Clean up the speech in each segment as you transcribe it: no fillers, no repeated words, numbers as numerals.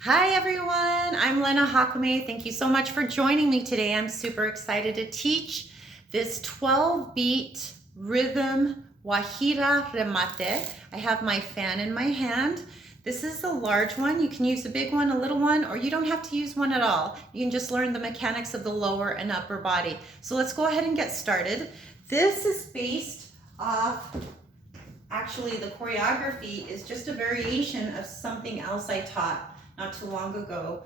Hi everyone, I'm Lena Hakume. Thank you so much for joining me today. I'm super excited to teach this 12 beat rhythm Wahira remate. I have my fan in my hand. This is the large one. You can use a big one, a little one, or you don't have to use one at all. You can just learn the mechanics of the lower and upper body. So let's go ahead and get started. This is based off, actually the choreography is just a variation of something else I taught not too long ago,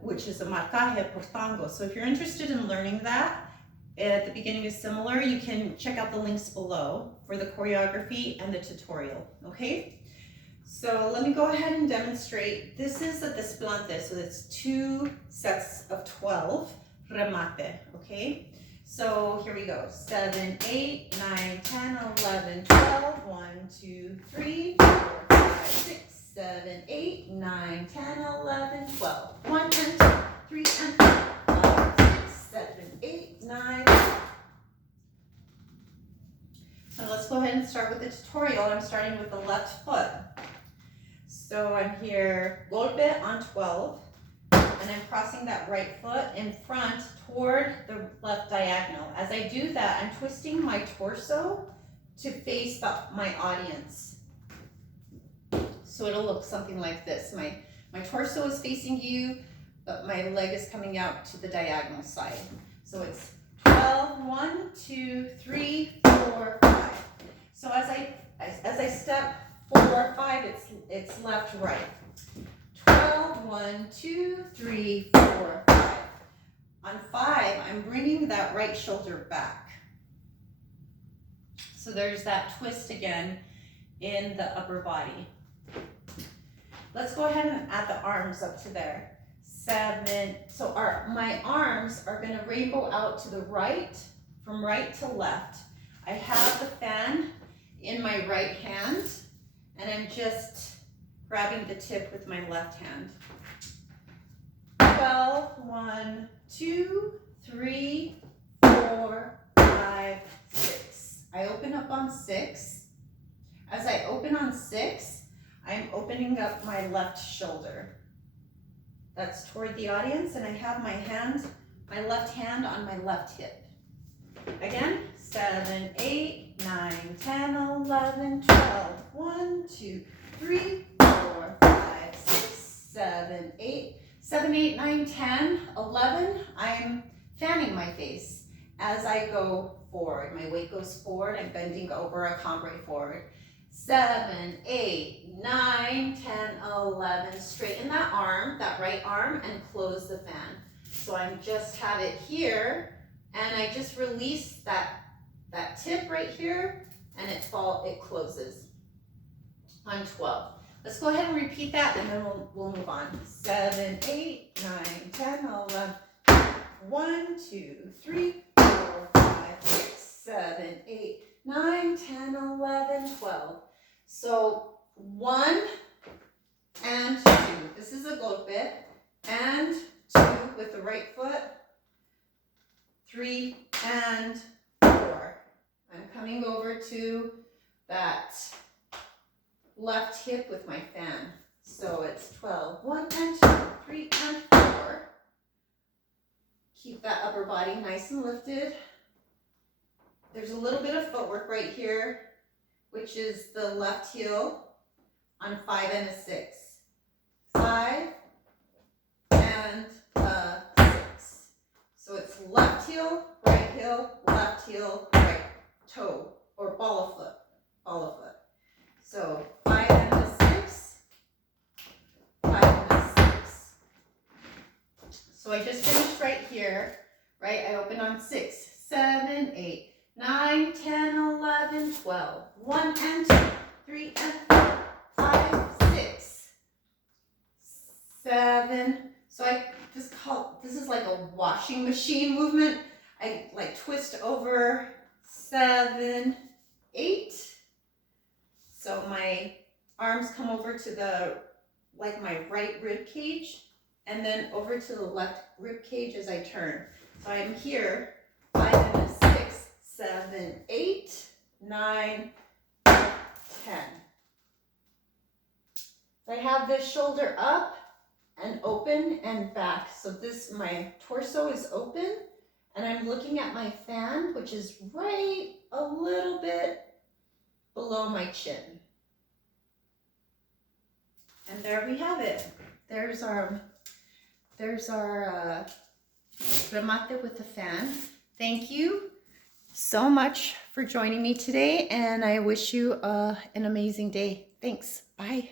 which is a marcaje por tango. So if you're interested in learning that, at the beginning is similar, you can check out the links below for the choreography and the tutorial, okay? So let me go ahead and demonstrate. This is a desplante, so it's 2 sets of 12 remate, okay? So here we go, 7, 8, 9, 10, 11, 12, 1, 2, 3, 4, 5, 6, 7, 8, 9, 10, 11, 12. 1 and 2, 3 and 4, 5, 6, 7, 8, 9. So let's go ahead and start with the tutorial. I'm starting with the left foot. So I'm here, golpe on 12, and I'm crossing that right foot in front toward the left diagonal. As I do that, I'm twisting my torso to face my audience. So it'll look something like this. My torso is facing you, but my leg is coming out to the diagonal side. So it's 12, 1, 2, 3, 4, 5. So as I step 4, 5, it's left, right. 12, 1, 2, 3, 4, 5. On 5, I'm bringing that right shoulder back. So there's that twist again in the upper body. Let's go ahead and add the arms up to there. 7, so my arms are gonna rainbow out to the right, from right to left. I have the fan in my right hand, and I'm just grabbing the tip with my left hand. 12, 1, 2, 3, 4, 5, 6. I open up on 6. As I open on 6, I'm opening up my left shoulder. That's toward the audience, and I have my left hand on my left hip. Again, 7, 8, 9, 10, 11, 12. 1, 2, 3, 4, 5, 6, 7, 8. 7, 8, 9, 10, 11. I'm fanning my face as I go forward. My weight goes forward. I'm bending over a cambre forward. 7, 8, 9, 10, 11. Straighten that arm, that right arm, and close the fan. So I just have it here, and I just release that tip right here, and it closes on 12. Let's go ahead and repeat that, and then we'll move on. 7, 8, 9, 10, 11. 1, 2, 3, 4, 5, 6, 7, 8, 9, 10, 11, 12. So 1 and 2. This is a golpe. And 2 with the right foot. 3 and 4. I'm coming over to that left hip with my fan. So it's 12. 1 and 2, 3 and 4. Keep that upper body nice and lifted. There's a little bit of footwork right here, which is the left heel on 5 and a 6. 5 and a 6. So it's left heel, right toe, or ball of foot. So 5 and a 6, 5 and a 6. So I just finished right here, right? I open on 6, 7, 8, 9, 10, 11, 12. 1 and 2, 3 and 4, 5, 6, 7. So this is like a washing machine movement. I like twist over 7, 8. So my arms come over to my right rib cage, and then over to the left rib cage as I turn. So I'm here, 5 and a 6, 7, 8, 9, 10. So I have this shoulder up, and open and back. So this, my torso is open and I'm looking at my fan, which is right a little bit below my chin. And there we have it. There's our remate with the fan. Thank you so much for joining me today, and I wish you an amazing day. Thanks. Bye.